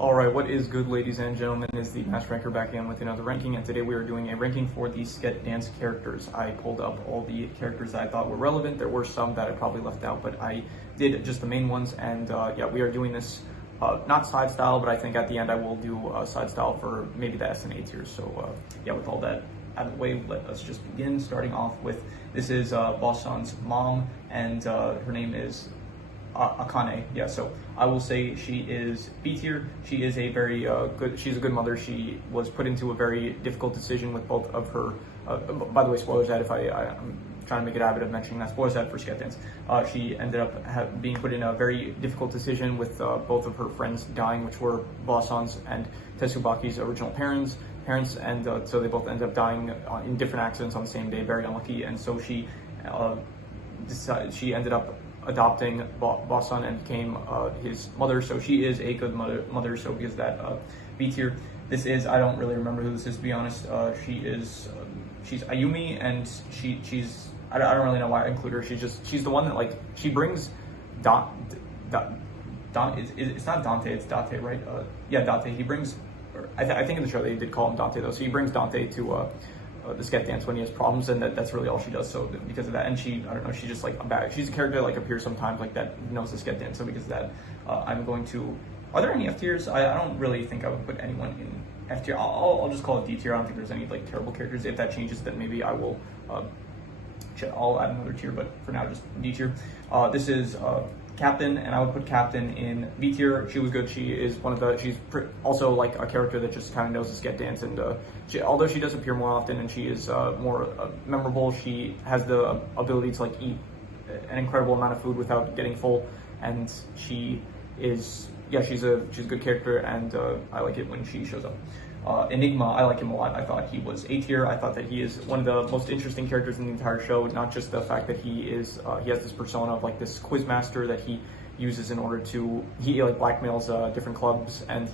Alright, what is good, ladies and gentlemen? Is the Master Ranker back again with another ranking, and today we are doing a ranking for the Sket dance characters. I pulled up all the characters that I thought were relevant. There were some that I probably left out, but I did just the main ones, and yeah, we are doing this not side style, but I think at the end I will do side style for maybe the S and A tiers. So yeah, with all that out of the way, let us just begin. Starting off with, this is Bosan's mom, and her name is Akane. Yeah, so I will say she is B tier. She is a very she's a good mother. She was put into a very difficult decision with both of her, by the way, spoilers that if I'm trying to make it a habit of mentioning that, spoilers that for Sket dance. She ended up being put in a very difficult decision with both of her friends dying, which were Bosan's and Tetsubaki's original parents, and so they both ended up dying in different accidents on the same day, very unlucky, and so she ended up adopting Bosan and became his mother. So she is a good mother. So because that B tier. This is, I don't really remember who this is, to be honest. She's Ayumi, and she's I don't really know why I include her. She's the one that, like, she brings it's not Dante, it's Date, right? Yeah, Date. He brings, I think in the show they did call him Dante though. So he brings Dante to the Sket dance when he has problems, and that's really all she does. So because of that, and I don't know, she's just like she's a character that like appears sometimes like that knows the Sket dance. So because of that, I'm going to. Are there any F tiers? I don't really think I would put anyone in F tier. I'll just call it D tier. I don't think there's any like terrible characters. If that changes, then maybe I will. I'll add another tier, but for now just D tier. This is Captain, and I would put Captain in B tier. She was good. She is she's also like a character that just kind of knows the Sket dance, and although she does appear more often and she is more memorable, she has the ability to like eat an incredible amount of food without getting full, and she is, yeah, she's a good character, and I like it when she shows up. Enigma, I like him a lot. I thought he was A tier. I thought that he is one of the most interesting characters in the entire show, not just the fact that he has this persona of like this quiz master that he uses in order to, he like blackmails different clubs, and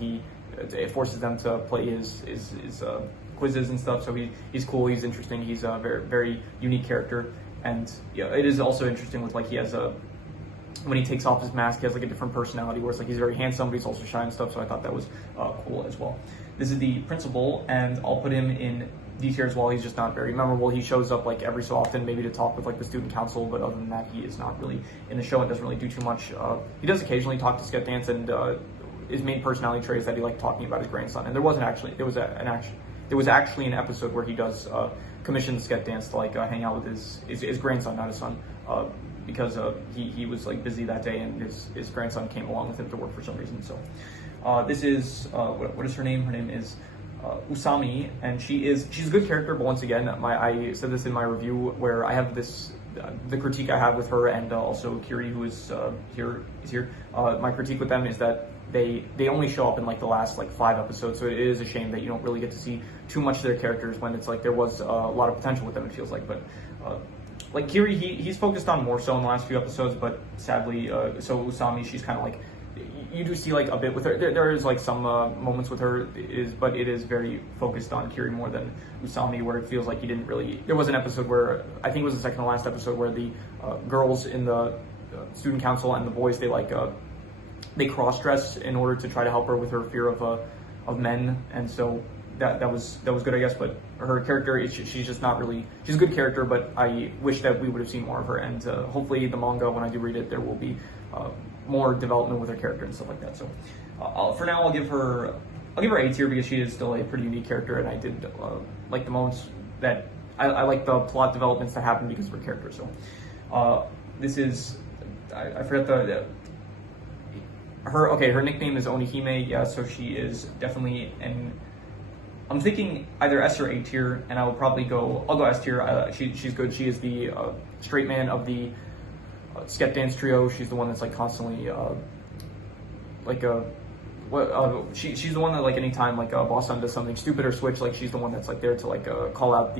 it forces them to play his quizzes and stuff. So he's cool, he's interesting, he's a very, very unique character. And yeah, it is also interesting with like, he has when he takes off his mask, he has like a different personality where it's like he's very handsome, but he's also shy and stuff. So I thought that was cool as well. This is the principal, and I'll put him in D tier as well. He's just not very memorable. He shows up like every so often, maybe to talk with like the student council, but other than that, he is not really in the show and doesn't really do too much. He does occasionally talk to Sket dance, and his main personality trait is that he liked talking about his grandson. And there was actually an episode where he does commission Sket dance to like hang out with his grandson, not his son. Because he was like busy that day, and his grandson came along with him to work for some reason. So this is what is her name? Her name is Usami, and she's a good character. But once again, I said this in my review where I have this the critique I have with her, and also Kiri, who is here. My critique with them is that they only show up in like the last like 5 episodes, so it is a shame that you don't really get to see too much of their characters when it's like there was a lot of potential with them, it feels like. But like Kiri, he's focused on more so in the last few episodes, but sadly, so Usami, she's kind of like, you do see like a bit with her. There is like some moments with her, but it is very focused on Kiri more than Usami, where it feels like he didn't really. There was an episode where, I think it was the second to last episode, where the girls in the student council and the boys, they cross-dress in order to try to help her with her fear of men, and so that was good, I guess. But her character, she's just not really, she's a good character, but I wish that we would have seen more of her, and hopefully the manga, when I do read it, there will be more development with her character and stuff like that. So for now, I'll give her A tier because she is still a pretty unique character, and I did like the moments that I like the plot developments that happen because of her character. So this is, I forget her nickname is Onihime. Yeah, so she is definitely I'm thinking either S or A tier, and I'll go S tier. She's good. She is the straight man of the Sket dance trio. She's the one that's like constantly she's the one that like anytime like Bosan does something stupid or switch, like she's the one that's like there to like call out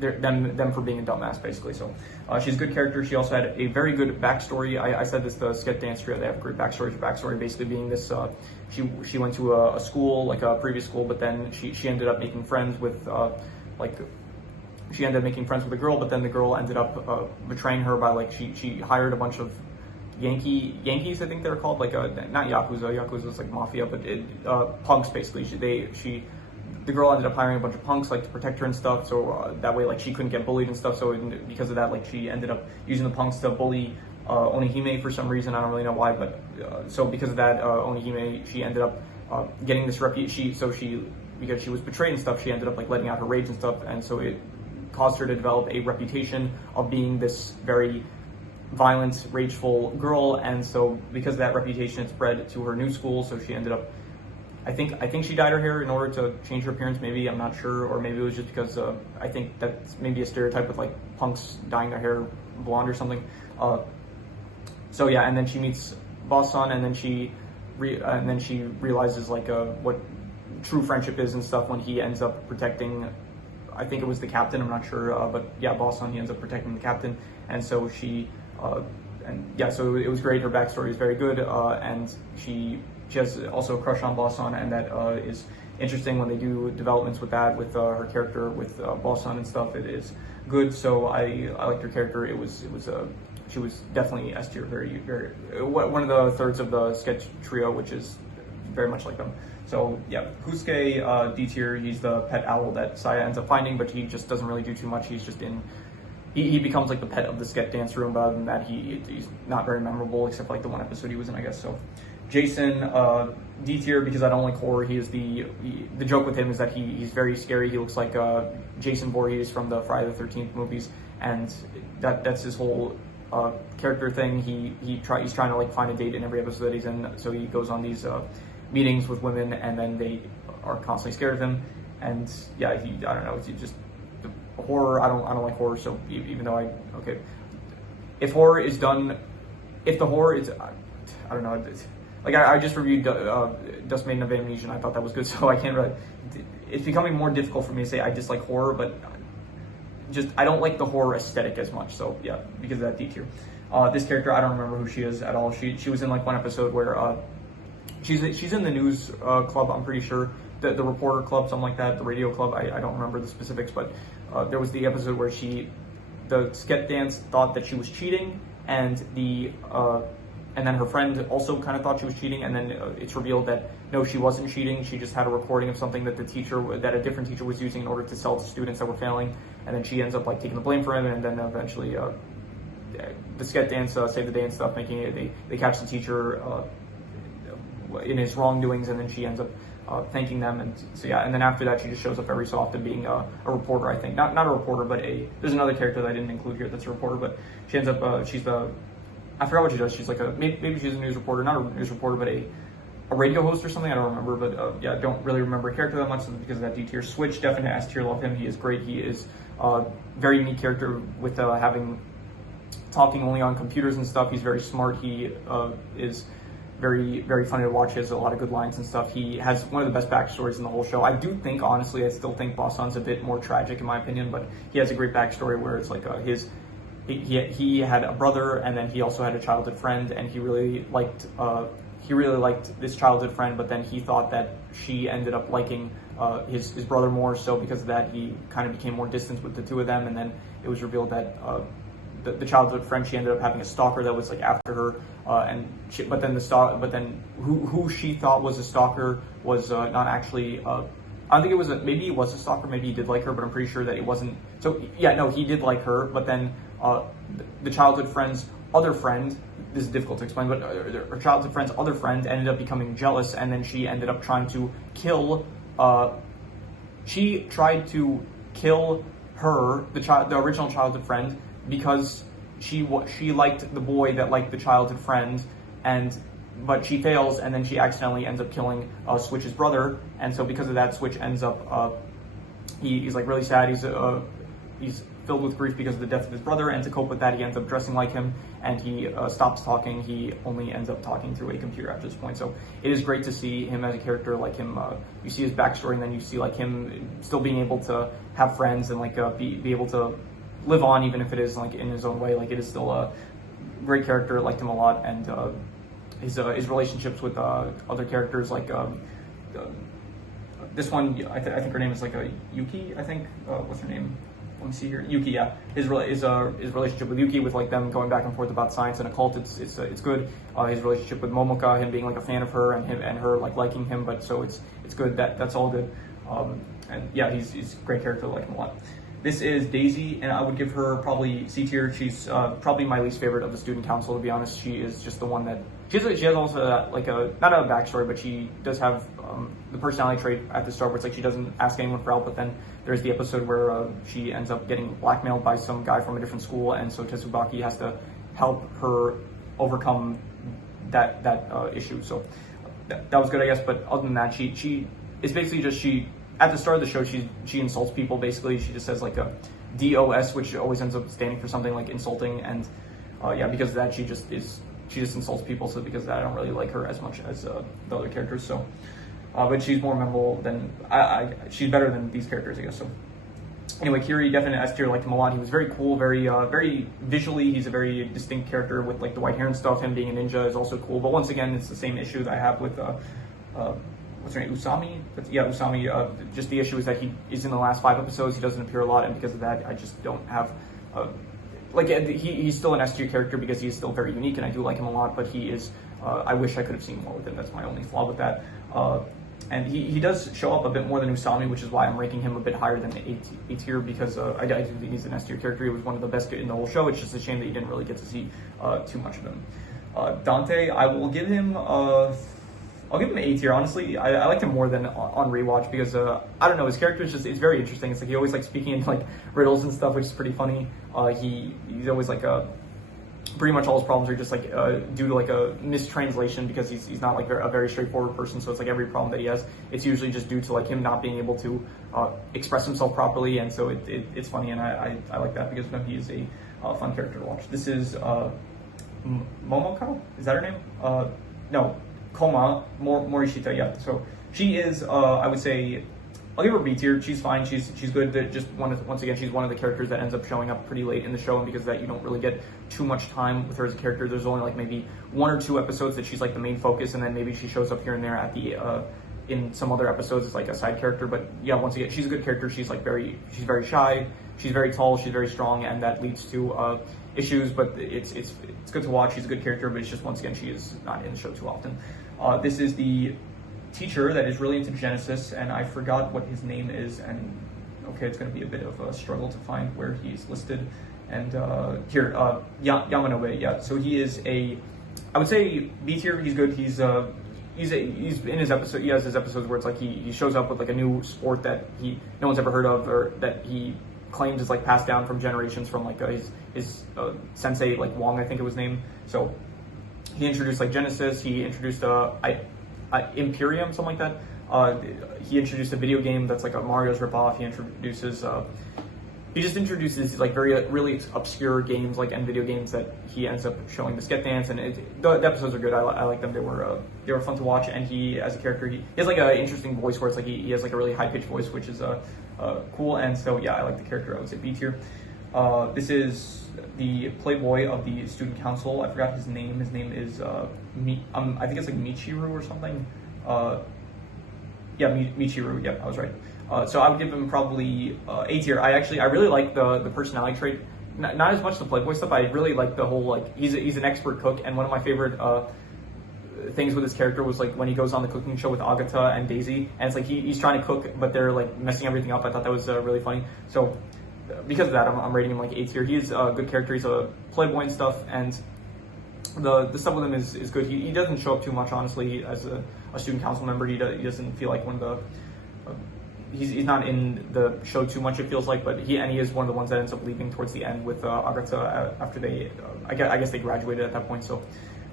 them for being a dumbass, basically. So she's a good character. She also had a very good backstory. I said this, the Sket dance trio, they have great backstories. Her backstory basically being this, she went to a school, like a previous school, but then she ended up making friends with she ended up making friends with a girl, but then the girl ended up betraying her by like she hired a bunch of Yankees, I think they're called, like not Yakuza. Yakuza is like mafia, but punks basically. The girl ended up hiring a bunch of punks like to protect her and stuff, so that way like she couldn't get bullied and stuff. So because of that, like she ended up using the punks to bully Onihime for some reason. I don't really know why, but so because of that, Onihime, she ended up getting this because she was betrayed and stuff, she ended up like letting out her rage and stuff, and so it caused her to develop a reputation of being this very violent, rageful girl. And so because of that reputation, it spread to her new school. So she ended up, I think she dyed her hair in order to change her appearance. Maybe, I'm not sure, or maybe it was just because I think that's maybe a stereotype with like punks dyeing their hair blonde or something. So yeah, and then she meets Boss-san, and then she realizes like what true friendship is and stuff when he ends up protecting, I think it was the captain, I'm not sure, but yeah, Boss-san, he ends up protecting the captain, and so so it was great. Her backstory is very good, and she has also a crush on Boss-san, and that is interesting when they do developments with that, with her character, with Boss-san and stuff. It is good, so I liked her character. She was definitely S tier, very, very, one of the thirds of the Sket trio, which is very much like them. So yeah, Kusuke, D tier. He's the pet owl that Saya ends up finding, but he just doesn't really do too much. He's just he becomes like the pet of the Sket dance room, but other than that, he's not very memorable, except for like the one episode he was in, I guess. So Jason, D tier, because I don't like horror. The joke with him is that he's very scary. He looks like Jason Voorhees from the Friday the 13th movies, and that's his whole character thing. He's trying to like find a date in every episode that he's in, so he goes on these meetings with women, and then they are constantly scared of him. And yeah, I don't know, it's just horror. I don't like horror, so even though if the horror is, I don't know, like I just reviewed Dust Maiden of Amnesia, and I thought that was good, so I can't really, it's becoming more difficult for me to say I dislike horror, but just I don't like the horror aesthetic as much. So yeah, because of that, D tier. This character, I don't remember who she is at all. She was in like one episode where she's in the news club, I'm pretty sure, the reporter club, something like that, the radio club. I don't remember the specifics, but there was the episode where the Sket dance thought that she was cheating, and then her friend also kind of thought she was cheating, and then it's revealed that no, she wasn't cheating. She just had a recording of something that a different teacher was using in order to sell to students that were failing, and then she ends up like taking the blame for him, and then eventually the Sket dance saved the day and stuff, making it, they catch the teacher in his wrongdoings, and then she ends up thanking them. And so yeah, and then after that she just shows up every so often being a reporter, I think. Not a reporter, but there's another character that I didn't include here that's a reporter, but she ends up I forgot what she does. She's like maybe she's a news reporter, not a news reporter, but a radio host or something. I don't remember, but yeah, I don't really remember a character that much because of that D tier. Switch, definitely S tier. Love him. He is great. He is a very unique character with talking only on computers and stuff. He's very smart. He is very, very funny to watch. He has a lot of good lines and stuff. He has one of the best backstories in the whole show. I do think, honestly, I still think Boss-san's a bit more tragic in my opinion, but he has a great backstory where it's like he had a brother, and then he also had a childhood friend, and he really liked this childhood friend, but then he thought that she ended up liking his brother more, so because of that he kind of became more distant with the two of them, and then it was revealed that the childhood friend, she ended up having a stalker that was like after her, but then who she thought was a stalker was not actually. I don't think it was maybe he was a stalker, maybe he did like her, but I'm pretty sure that it wasn't. So yeah, no, he did like her, but then the childhood friend's other friend, this is difficult to explain, but her childhood friend's other friend ended up becoming jealous, and then she ended up trying to kill. She tried to kill the original childhood friend, because she liked the boy that liked the childhood friend, but she fails, and then she accidentally ends up killing Switch's brother, and so because of that, Switch ends up he's like really sad. He's filled with grief because of the death of his brother, and to cope with that, he ends up dressing like him, and he stops talking. He only ends up talking through a computer after this point. So it is great to see him as a character, like him. You see his backstory, and then you see like him still being able to have friends and like be able to live on, even if it is like in his own way. Like it is still a great character. Liked him a lot, and his relationships with other characters, like this one, I think her name is like Yuki. I think what's her name? let me see here. Yuki, yeah, his relationship with Yuki, with like them going back and forth about science and occult, it's good. His relationship with Momoka, him being like a fan of her and her like liking him, but so it's good. That's all good. And yeah, he's a great character. I like him a lot. This is Daisy, and I would give her probably C tier. She's probably my least favorite of the student council, to be honest. She is just the one that she has also like not a backstory, but she does have the personality trait at the start where it's like she doesn't ask anyone for help, but then there's the episode where she ends up getting blackmailed by some guy from a different school, and so Tetsubaki has to help her overcome that issue. So that was good, I guess. But other than that, she is basically just at the start of the show, she insults people. Basically, she just says like a DOS, which always ends up standing for something like insulting, and yeah, because of that, she just insults people. So because of that, I don't really like her as much as the other characters. So, but she's more memorable than she's better than these characters, I guess. So anyway, Kiri, definite S tier. Liked him a lot. He was very cool, very visually. He's a very distinct character with like the white hair and stuff. Him being a ninja is also cool. But once again, it's the same issue that I have with what's her name, Usami? Yeah, Usami. Just the issue is that he is in the last 5 episodes. He doesn't appear a lot, and because of that, I just don't have like he's still an S tier character because he's still very unique, and I do like him a lot. But he is. I wish I could have seen more with him. That's my only flaw with that. And he does show up a bit more than Usami, which is why I'm ranking him a bit higher than A tier because I do think he's an S tier character. He was one of the best in the whole show. It's just a shame that you didn't really get to see too much of him. Dante, I will give him. I'll give him an A tier. Honestly, I liked him more than on rewatch because I don't know, his character is it's very interesting. It's like he always like speaking in like riddles and stuff, which is pretty funny. He's always like pretty much all his problems are just like due to like a mistranslation because he's not like a very straightforward person. So it's like every problem that he has, it's usually just due to like him not being able to express himself properly, and so it's funny, and I like that because he is a fun character to watch. This is Momoko. Is that her name? No. Koma Morishita, yeah. So she is, I would say, I'll give her B tier. She's fine. She's good. Just once again, she's one of the characters that ends up showing up pretty late in the show, and because of that, you don't really get too much time with her as a character. There's only like maybe 1 or 2 episodes that she's like the main focus, and then maybe she shows up here and there at the in some other episodes as like a side character. But yeah, once again, she's a good character. She's very shy. She's very tall. She's very strong, and that leads to issues. But it's good to watch. She's a good character, but it's just once again she is not in the show too often. This is the teacher that is really into Genesis, and I forgot what his name is, and okay, it's going to be a bit of a struggle to find where he's listed. And here, Yamanobe, yeah. So he is I would say B tier. He's good. He's in his episode. He has his episodes where it's like he shows up with like a new sport that no one's ever heard of, or that he claims is like passed down from generations from like his sensei, like Wong, I think it was named. So he introduced like Genesis. He introduced Imperium, something like that. He introduced a video game that's like a Mario's ripoff. He just introduces like really obscure games like and video games that he ends up showing the Sket dance, and the episodes are good. I like them. They were fun to watch, and he as a character he has like an interesting voice where it's like he has like a really high pitched voice, which is cool. And so yeah, I like the character. I would say B tier. This is the playboy of the student council. I forgot his name. His name is I think it's like Michiru or something. Yeah, Michiru. Yeah, I was right. So I would give him probably A tier. I really like the personality trait. Not as much the playboy stuff. I really like the whole like he's an expert cook, and one of my favorite things with his character was like when he goes on the cooking show with Agata and Daisy, and it's like he's trying to cook, but they're like messing everything up. I thought that was really funny. So because of that, I'm rating him like A tier. He's a good character. He's a playboy and stuff, and the stuff with him is good. He doesn't show up too much, honestly, as a student council member. He doesn't feel like one of the he's not in the show too much, it feels like, but he is one of the ones that ends up leaving towards the end with Agata after they I guess they graduated at that point. So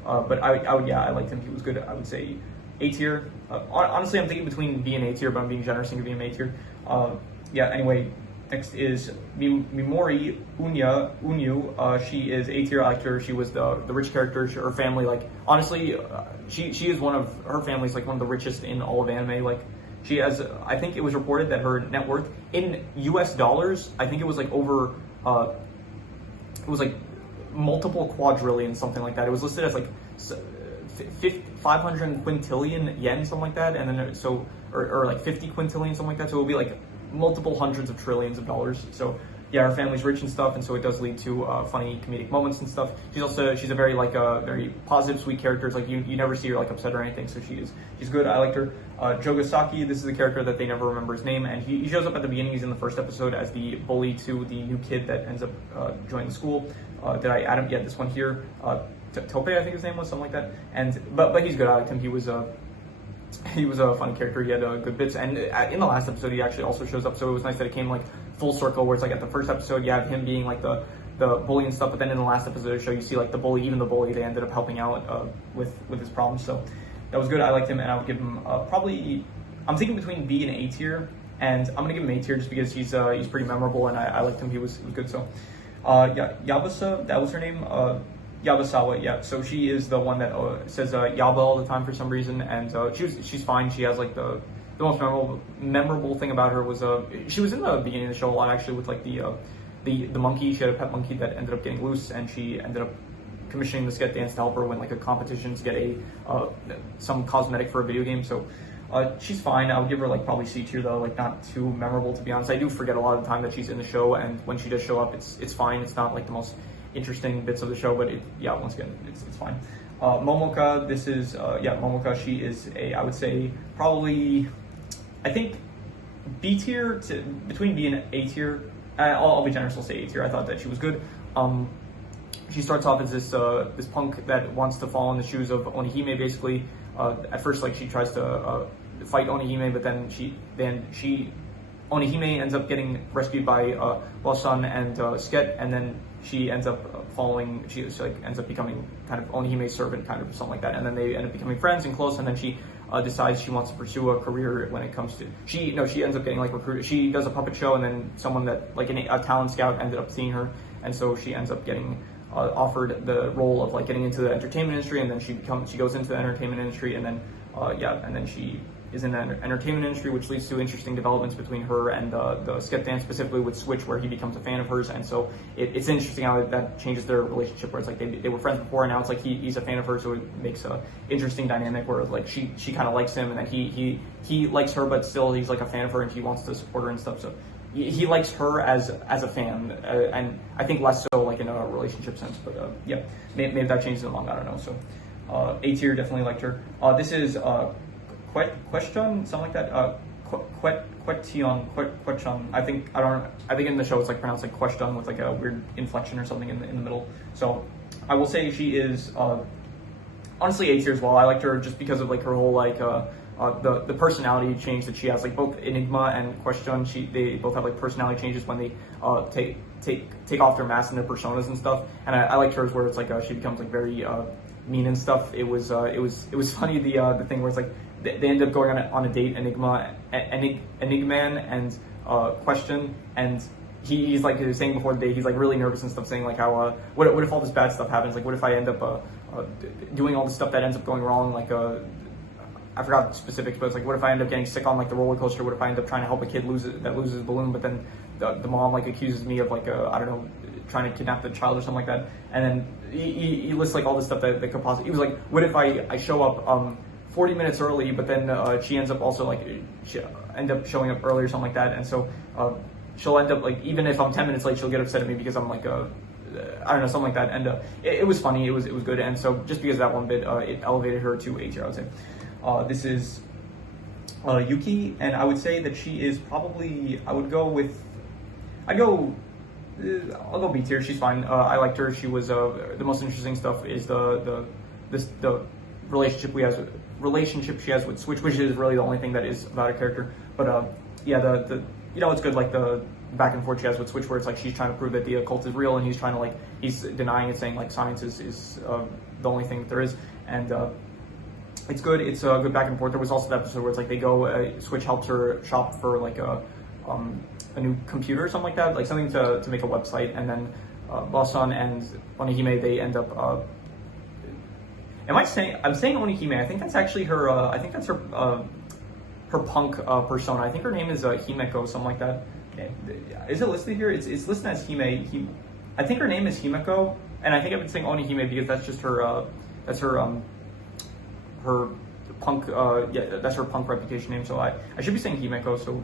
but I liked him. He was good. I would say A tier. Honestly, I'm thinking between B and A tier, but I'm being generous and giving him A tier. Yeah, anyway, next is Mimori Unyu. She is A tier. I liked her. She was the rich character. Her family, like, honestly, she is one of her family's like one of the richest in all of anime. Like, she has, I think it was reported that her net worth in US dollars, I think it was like over, it was like multiple quadrillion, something like that. It was listed as like 500 quintillion yen, something like that. And then or like 50 quintillion, something like that. So it will be like multiple hundreds of trillions of dollars. So yeah, her family's rich and stuff, and so it does lead to funny comedic moments and stuff. She's a very like very positive, sweet character. It's like you never see her like upset or anything, so she's good. I liked her. Jogasaki, this is a character that they never remember his name, and he shows up at the beginning. He's in the first episode as the bully to the new kid that ends up joining the school. Did I add him? Yeah, this one here. Tope, I think his name was, something like that. And but he's good. I liked him. He was a funny character. He had good bits, and in the last episode, he actually also shows up. So it was nice that it came like full circle, where it's like at the first episode, you have him being like the bully and stuff, but then in the last episode of the show, you see like the bully, even the bully, they ended up helping out with his problems. So that was good. I liked him, and I would give him probably. I'm thinking between B and A tier, and I'm gonna give him A tier just because he's pretty memorable, and I liked him. He was good. So Yabasa, that was her name. Yabasawa, yeah. So she is the one that says Yaba all the time for some reason, and she's fine. She has like the most memorable thing about her was she was in the beginning of the show a lot, actually, with like the monkey. She had a pet monkey that ended up getting loose, and she ended up commissioning the Sket dance to help her win like a competition to get some cosmetic for a video game. So she's fine. I would give her like probably C tier though, like not too memorable, to be honest. I do forget a lot of the time that she's in the show, and when she does show up, it's fine. It's not like the most interesting bits of the show, but once again, it's fine. Momoka, this is Momoka. She is I would say probably, I think B tier to between B and A tier. I'll be generous, I'll say A tier. I thought that she was good. She starts off as this punk that wants to fall in the shoes of Onihime, basically. At first, like, she tries to fight Onihime, but then Onihime ends up getting rescued by Bosan and Sket, and then she ends up following. She like ends up becoming kind of Onihime's servant, kind of something like that. And then they end up becoming friends and close. And then she decides she wants to pursue a career when it comes to she ends up getting like recruited. She does a puppet show, and then someone that like a talent scout ended up seeing her, and so she ends up getting offered the role of like getting into the entertainment industry. And then she goes into the entertainment industry, and then and then she is in the entertainment industry, which leads to interesting developments between her and the Sket dance, specifically with Switch, where he becomes a fan of hers. And so it's interesting how that changes their relationship, where it's like they were friends before, and now it's like he's a fan of hers, so it makes a interesting dynamic where like she kind of likes him, and then he likes her, but still he's like a fan of her, and he wants to support her and stuff. So he likes her as a fan, and I think less so like in a relationship sense. But maybe that changes in the manga, I don't know. So A tier, definitely liked her. This is question, something like that. Question. I think in the show it's like pronounced like question with like a weird inflection or something in the middle. So I will say she is honestly A tier as well. I liked her just because of like her whole like the personality change that she has. Like both Enigma and Question, they both have like personality changes when they take off their masks and their personas and stuff. And I liked hers where it's like she becomes like very mean and stuff. It was funny the thing where it's like they ended up going on a date, Enigman and Question, and he's like he was saying before the date, he's like really nervous and stuff, saying like how what if all this bad stuff happens, like what if I end up doing all this stuff that ends up going wrong, like I forgot the specifics, but it's like what if I end up getting sick on like the roller coaster, what if I end up trying to help a kid loses his balloon, but then the mom like accuses me of like I don't know, trying to kidnap the child or something like that. And then he lists like all this stuff that could possibly, he was like, what if I show up 40 minutes early, but then she ends up also like she end up showing up early or something like that, and so she'll end up like, even if I'm 10 minutes late, she'll get upset at me because I'm like I don't know, something like that. And it was funny, it was good, and so just because of that one bit, it elevated her to A tier, I would say. This is Yuki, and I would say that she is probably, I'll go B tier. She's fine. I liked her. She was the most interesting stuff is the relationship she has with Switch, which is really the only thing that is about a character. But it's good, like the back and forth she has with Switch, where it's like she's trying to prove that the occult is real, and he's trying to he's denying it, saying like science is the only thing that there is. And it's good. It's a good back and forth. There was also the episode where it's like they go, Switch helps her shop for like a new computer or something like that, like something to make a website, and then Bosan and Onihime, they end up I'm saying Onihime? I think that's actually her. I think that's her punk persona. I think her name is Himeko, something like that. Okay. Is it listed here? It's listed as Hime. I think her name is Himeko, and I think I've been saying Onihime because that's just her. That's her punk. That's her punk reputation name. So I should be saying Himeko. So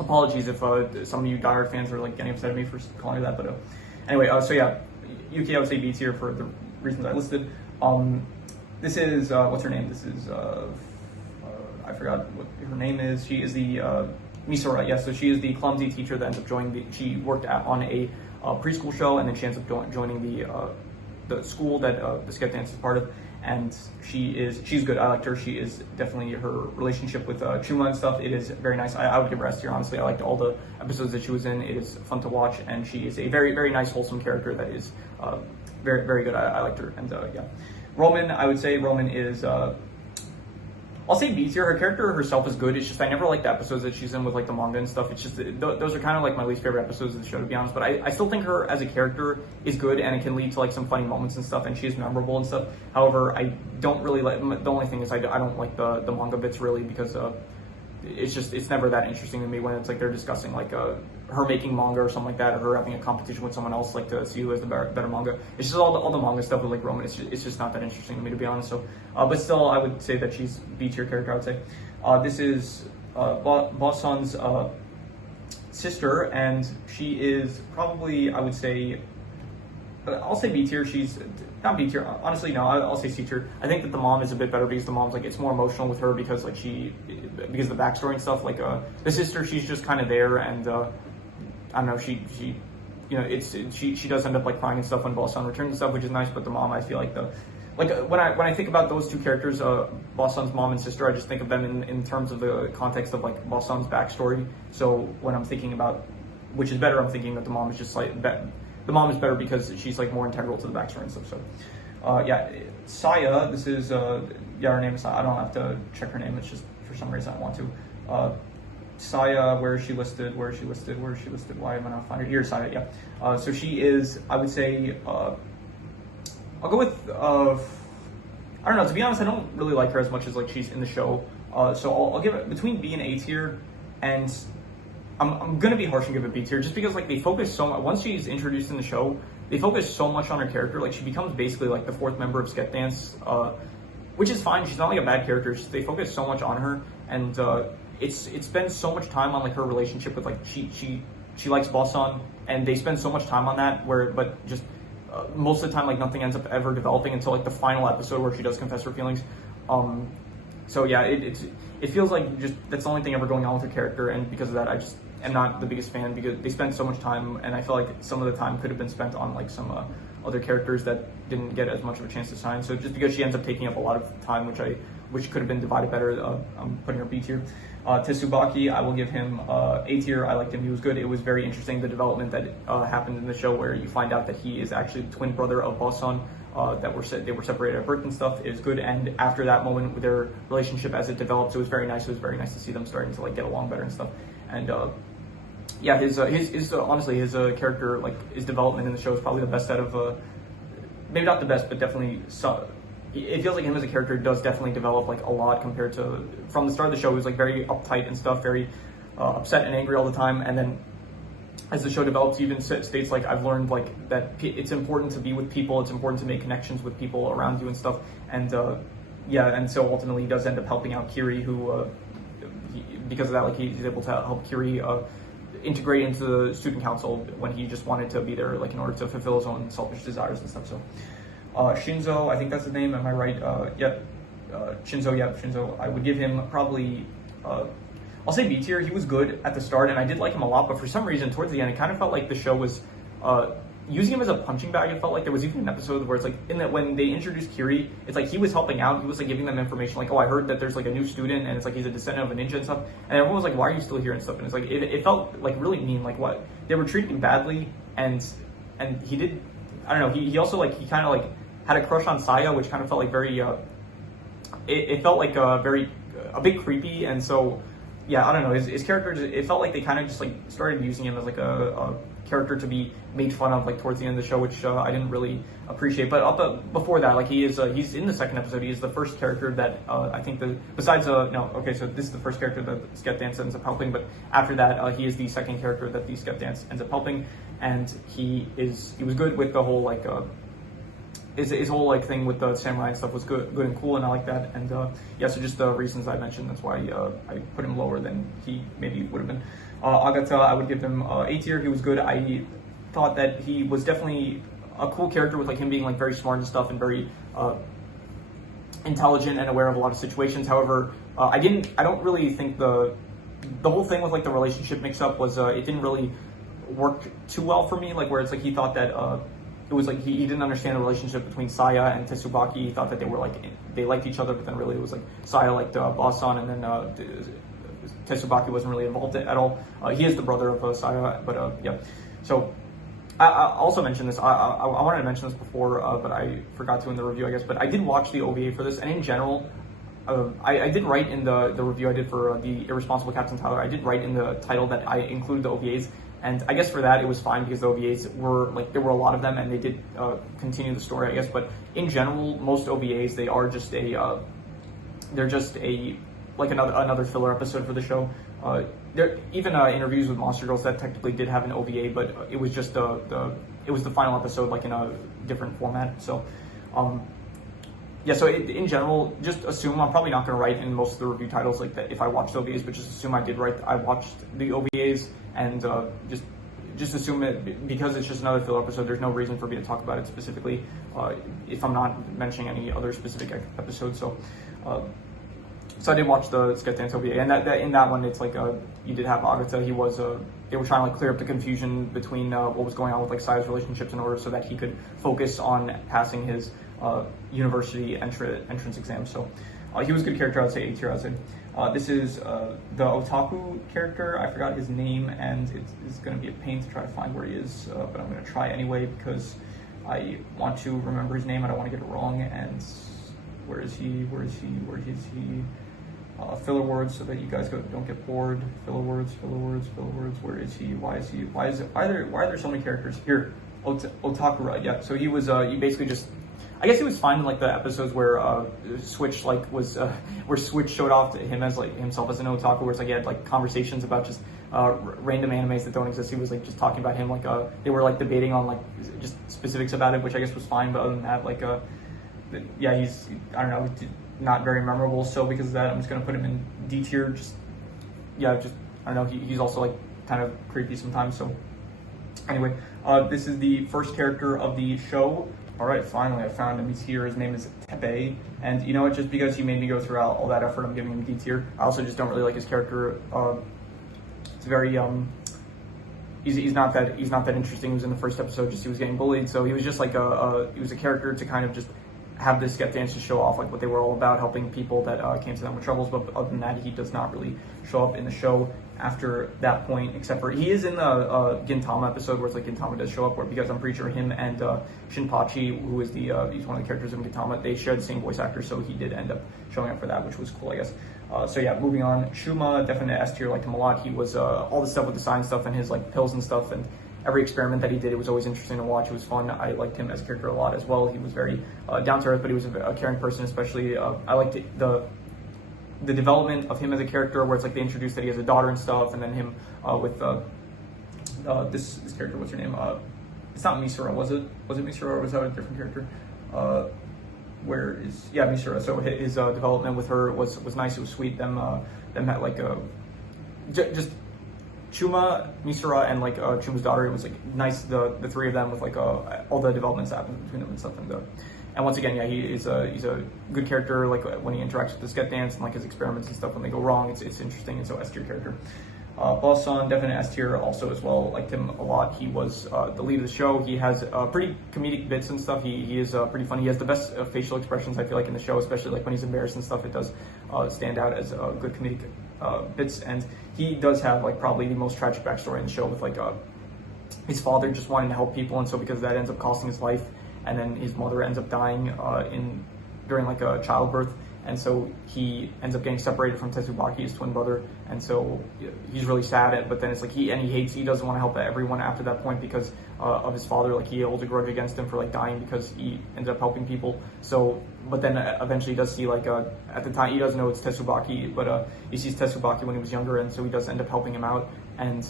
apologies if some of you diehard fans are like getting upset at me for calling her that, but anyway, so yeah, Yuki I would say B tier for the reasons I listed. This is what's her name? This is I forgot what her name is. She is the Misora. Yes, so she is the clumsy teacher that ends up joining she worked on a preschool show, and then she ends up joining the school that the Sket dance is part of. And she's good. I liked her. She is definitely, her relationship with Chuma and stuff, it is very nice. I would give her S tier, honestly. I liked all the episodes that she was in. It is fun to watch, and she is a very, very nice, wholesome character that is very, very good. I liked her. And yeah, Roman, I would say Roman is I'll say B tier. Her character herself is good. It's just I never liked the episodes that she's in with like the manga and stuff. It's just those are kind of like my least favorite episodes of the show, to be honest. But I still think her as a character is good, and it can lead to like some funny moments and stuff, and she is memorable and stuff. However, I don't really like, the only thing is I don't like the manga bits really, because it's never that interesting to me when it's like they're discussing like her making manga or something like that, or her having a competition with someone else like to see who has the better manga. It's just all the manga stuff with like Roman. It's just not that interesting to me, to be honest. So, but still, I would say that she's B tier character. I would say this is Boss-san's sister, and she is probably, I would say, I'll say B tier. She's not B tier, honestly. No, I'll say C tier. I think that the mom is a bit better because the mom's like, it's more emotional with her because like because of the backstory and stuff. Like the sister, she's just kind of there, and I don't know. She you know, she does end up like crying and stuff when Boss-san returns and stuff, which is nice. But the mom, I feel like when I think about those two characters, Boss-san's mom and sister, I just think of them in terms of the context of like Boss-san's backstory. So when I'm thinking about which is better, I'm thinking that the mom is just like the mom is better because she's like more integral to the backstory and stuff. So yeah, Saya, this is yeah, her name is, I don't have to check her name, it's just for some reason I want to. Saya, where is she listed? Why am I not finding her? Here, Saya, yeah. So she is, I would say, I'll go with, I don't know, to be honest, I don't really like her as much as like she's in the show. So I'll give it between B and A tier, and I'm gonna be harsh and give it B tier just because like they focus so much, once she's introduced in the show, they focus so much on her character. Like she becomes basically like the fourth member of Sket Dance, which is fine. She's not like a bad character. They focus so much on her, and it's spent so much time on like her relationship with like she likes Boss-san, and they spend so much time on that but just most of the time like nothing ends up ever developing until like the final episode where she does confess her feelings. So yeah, it feels like just that's the only thing ever going on with her character, and because of that, I just am not the biggest fan because they spend so much time, and I feel like some of the time could have been spent on like some other characters that didn't get as much of a chance to shine. So just because she ends up taking up a lot of time, which could have been divided better, I'm putting her B tier. Tsubaki, I will give him A tier. I liked him. He was good. It was very interesting, the development that happened in the show where you find out that he is actually the twin brother of Boss-san. They were separated at birth and stuff. Is good, and after that moment with their relationship as it developed, it was very nice. It was very nice to see them starting to like get along better and stuff. And yeah, his honestly his character, like his development in the show is probably the best out of maybe not the best, but definitely it feels like him as a character does definitely develop like a lot compared to from the start of the show. He was like very uptight and stuff, very upset and angry all the time, and then as the show develops, he even states like, I've learned like that it's important to be with people, it's important to make connections with people around you and stuff. And yeah, and so ultimately he does end up helping out Kiri, who because of that, like he's able to help Kiri integrate into the student council when he just wanted to be there like in order to fulfill his own selfish desires and stuff. So Shinzo, I think that's his name, am I right? Shinzo, I would give him probably I'll say B tier. He was good at the start, and I did like him a lot, but for some reason, towards the end, it kind of felt like the show was using him as a punching bag. It felt like there was even an episode where it's like, when they introduced Kiri, it's like he was helping out. He was like giving them information, like, oh, I heard that there's like a new student, and it's like he's a descendant of a ninja and stuff. And everyone was like, why are you still here and stuff? And it's like, it felt like really mean, like what? They were treating him badly, and he did, I don't know, he also like, he kind of like had a crush on Saya, which kind of felt like very, it felt like a bit creepy, and so, yeah, I don't know, his character, it felt like they kind of just like started using him as like a character to be made fun of like towards the end of the show, which I didn't really appreciate. But before that, like he's in the second episode, he is the first character that I think besides no, okay, so this is the first character that Sket Dance ends up helping, but after that he is the second character that the Sket Dance ends up helping, and he was good with the whole like his whole like thing with the samurai and stuff was good and cool, and I like that. And yeah, so just the reasons I mentioned, that's why I put him lower than he maybe would have been. Agata, I would give him A tier. He was good. I thought that he was definitely a cool character with like him being like very smart and stuff and very intelligent and aware of a lot of situations. However, I don't really think the whole thing with like the relationship mix up was it didn't really work too well for me. Like where it's like he thought that it was like he didn't understand the relationship between Saya and Tsubaki. He thought that they were like they liked each other, but then really it was like Saya liked Boss-san, and then Tsubaki wasn't really involved at all. He is the brother of Saya, but yeah. So I also mentioned this. I wanted to mention this before, but I forgot to in the review, I guess. But I did watch the OVA for this, and in general, I did write in the review I did for the Irresponsible Captain Tyler. I did write in the title that I included the OVAs, and I guess for that it was fine because the OVAs were like there were a lot of them, and they did continue the story, I guess. But in general, most OVAs they are just they're just like another filler episode for the show. There even interviews with Monster Girls that technically did have an OVA, but it was just it was the final episode like in a different format. So yeah, so in general, just assume I'm probably not going to write in most of the review titles like that if I watched OVAs, but just assume I watched the OVAs, and just assume it because it's just another filler episode. There's no reason for me to talk about it specifically if I'm not mentioning any other specific episodes. So I did watch the Sket Dance OVA, and that in that one it's like you did have Agata. He was they were trying to like clear up the confusion between what was going on with like Saya's relationships in order so that he could focus on passing his university entrance exam. So he was a good character. I'd say A tier. I'd say this is the otaku character. I forgot his name, and it's going to be a pain to try to find where he is, but I'm going to try anyway because I want to remember his name. I don't want to get it wrong. And where is he? Where is he? Filler words so that you guys don't get bored. Filler words. Where is he? Why are there so many characters here? Otakura. Yeah. So he was. He basically just. I guess he was fine in like the episodes where Switch like was where Switch showed off him as like himself as an otaku, where it's like he had like conversations about just random animes that don't exist. He was like just talking about him like they were like debating on like just specifics about it, which I guess was fine. But other than that, like yeah, he's I don't know. Not very memorable, so because of that I'm just going to put him in D tier. Just I don't know, he's also like kind of creepy sometimes. So anyway, this is the first character of the show. All right, finally I found him. He's here. His name is Tepe, and you know what, just because he made me go through all that effort, I'm giving him D tier. I also just don't really like his character. It's very he's not that interesting. He was in the first episode, just he was getting bullied, so he was just like he was a character to kind of just have this Sket Dance to show off like what they were all about, helping people that came to them with troubles. But other than that, he does not really show up in the show after that point, except for he is in the Gintama episode where it's like Gintama does show up, where because I'm pretty sure him and Shinpachi, who is he's one of the characters in Gintama, they share the same voice actor, so he did end up showing up for that, which was cool, I guess. So yeah, moving on. Shuma, definite S tier, liked him a lot. He was all the stuff with the science stuff and his like pills and stuff, and every experiment that he did, it was always interesting to watch. It was fun. I liked him as a character a lot as well. He was very down to earth, but he was a caring person. Especially, I liked the development of him as a character, where it's like they introduced that he has a daughter and stuff, and then him with this character. What's her name? It's not Misura, was it? Was it Misura, or was that a different character? Misura. So his development with her was nice. It was sweet. Them had like just Chuma, Misura, and like Chuma's daughter. It was like nice, the three of them with like all the developments that happened between them and stuff. And once again, yeah, he's a good character. Like when he interacts with the Sket Dance and like his experiments and stuff when they go wrong, it's interesting. And so S tier character. Boss-san, definite S tier also as well. Liked him a lot. He was the lead of the show. He has pretty comedic bits and stuff. He is pretty funny. He has the best facial expressions, I feel like, in the show, especially like when he's embarrassed and stuff. It does stand out as good comedic bits. And he does have like probably the most tragic backstory in the show with like his father just wanting to help people, and so because that ends up costing his life, and then his mother ends up dying during like a childbirth. And so he ends up getting separated from Tsubaki, his twin brother, and so he's really sad. But then it's like he doesn't want to help everyone after that point because of his father. Like he holds a grudge against him for like dying because he ended up helping people. So, but then eventually he does see like at the time he doesn't know it's Tsubaki, but he sees Tsubaki when he was younger, and so he does end up helping him out, and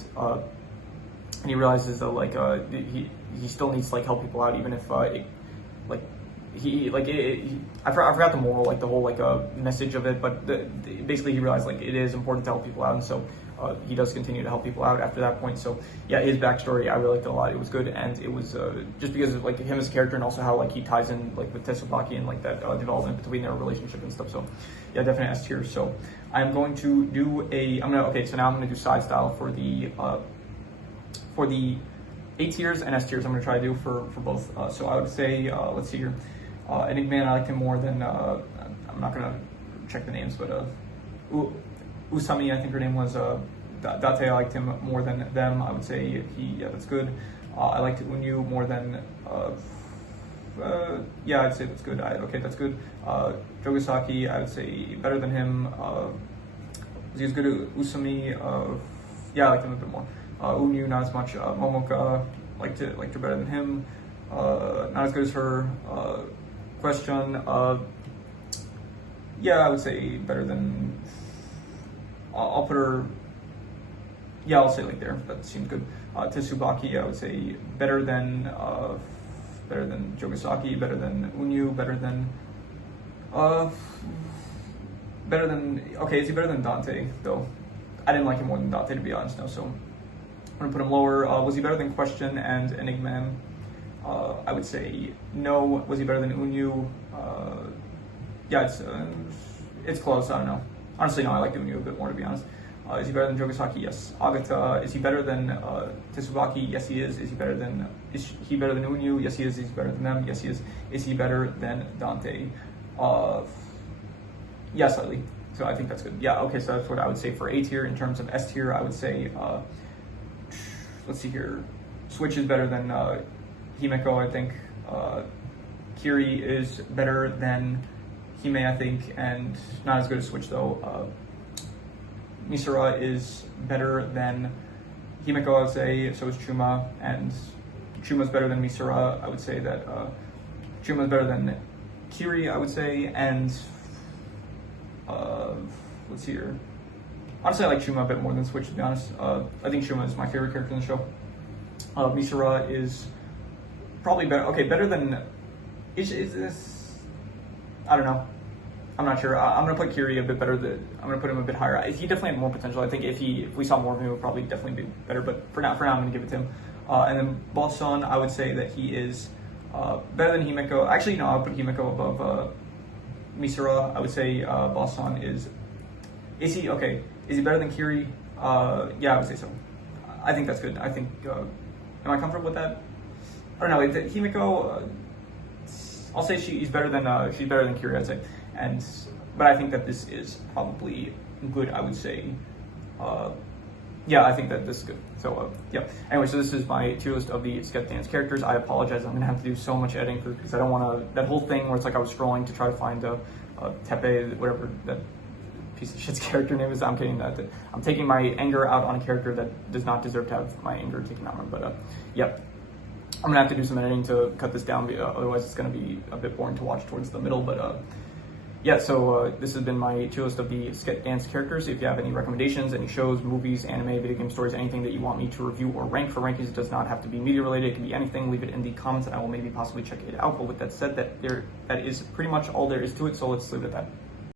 he realizes that like he still needs to like help people out, even if I forgot the moral, like the whole like message of it, but basically he realized like it is important to help people out, and so he does continue to help people out after that point. So yeah, his backstory I really liked it a lot. It was good, and it was just because of like him as a character, and also how like he ties in like with Tsubaki and like that development between their relationship and stuff. So yeah, definitely S tier. So I'm going to do so now I'm gonna do side style for the A tiers and S tiers. I'm gonna try to do for both. So I would say let's see here. Enigman, I liked him more than I'm not gonna check the names, but Usami, I think her name was. Date, I liked him more than them. I would say that's good. I liked Unyu more than. I'd say that's good. That's good. Jogasaki, I would say better than him. Was he as good as Usami? I liked him a bit more. Unyu, not as much. Momoka, liked her better than him. Not as good as her. Question. I would say better than. I'll put her. Yeah, I'll say like there. That seems good. Tsubaki, I would say better than Jogasaki, better than Unyu, better than. Is he better than Dante though? I didn't like him more than Dante, to be honest. No, so I'm gonna put him lower. Was he better than Question and Enigman? I would say no. Was he better than Unyu? It's close. I don't know. Honestly, no. I like Unyu a bit more, to be honest. Is he better than Jogasaki? Yes. Agata, is he better than Tsubaki? Yes, he is. Is he better than Unyu? Yes, he is. Is he better than them? Yes, he is. Is he better than Dante? Yeah, slightly. So I think that's good. Yeah, okay, so that's what I would say for A tier. In terms of S tier, I would say, let's see here. Switch is better than Himeko, I think. Kiri is better than Hime, I think, and not as good as Switch, though. Misura is better than Himeko, I would say, so is Chuma, and Chuma's better than Misura. I would say that Chuma's better than Kiri, I would say, and let's see here. Honestly, I like Chuma a bit more than Switch, to be honest. I think Chuma is my favorite character in the show. Misura is probably better. Okay, better than. Is this? I don't know. I'm not sure. I'm gonna put Kiri a bit better. I'm gonna put him a bit higher. He definitely had more potential. I think if we saw more of him, it would probably definitely be better. But for now, I'm gonna give it to him. And then Boson, I would say that he is better than Himeko. Actually, no, I'll put Himeko above Misura. I would say Boson is. Is he okay? Is he better than Kiri? Yeah, I would say so. I think that's good. I think. Am I comfortable with that? I don't know. Like, Himeko. I'll say she's better than Kiri, I'd say, but I think that this is probably good. I would say, I think that this is good. So yeah. Anyway, so this is my tier list of the Sket Dance characters. I apologize. I'm gonna have to do so much editing for this because I don't want to that whole thing where it's like I was scrolling to try to find Tepe, whatever that piece of shit's character name is. I'm kidding. That I'm taking my anger out on a character that does not deserve to have my anger taken out on. But yeah. I'm gonna have to do some editing to cut this down, otherwise it's gonna be a bit boring to watch towards the middle. But yeah, so this has been my tier list of the Sket Dance characters. If you have any recommendations, any shows, movies, anime, video game stories, anything that you want me to review or rank for rankings, it does not have to be media related. It can be anything. Leave it in the comments, and I will maybe possibly check it out. But with that said, that is pretty much all there is to it. So let's leave it at that.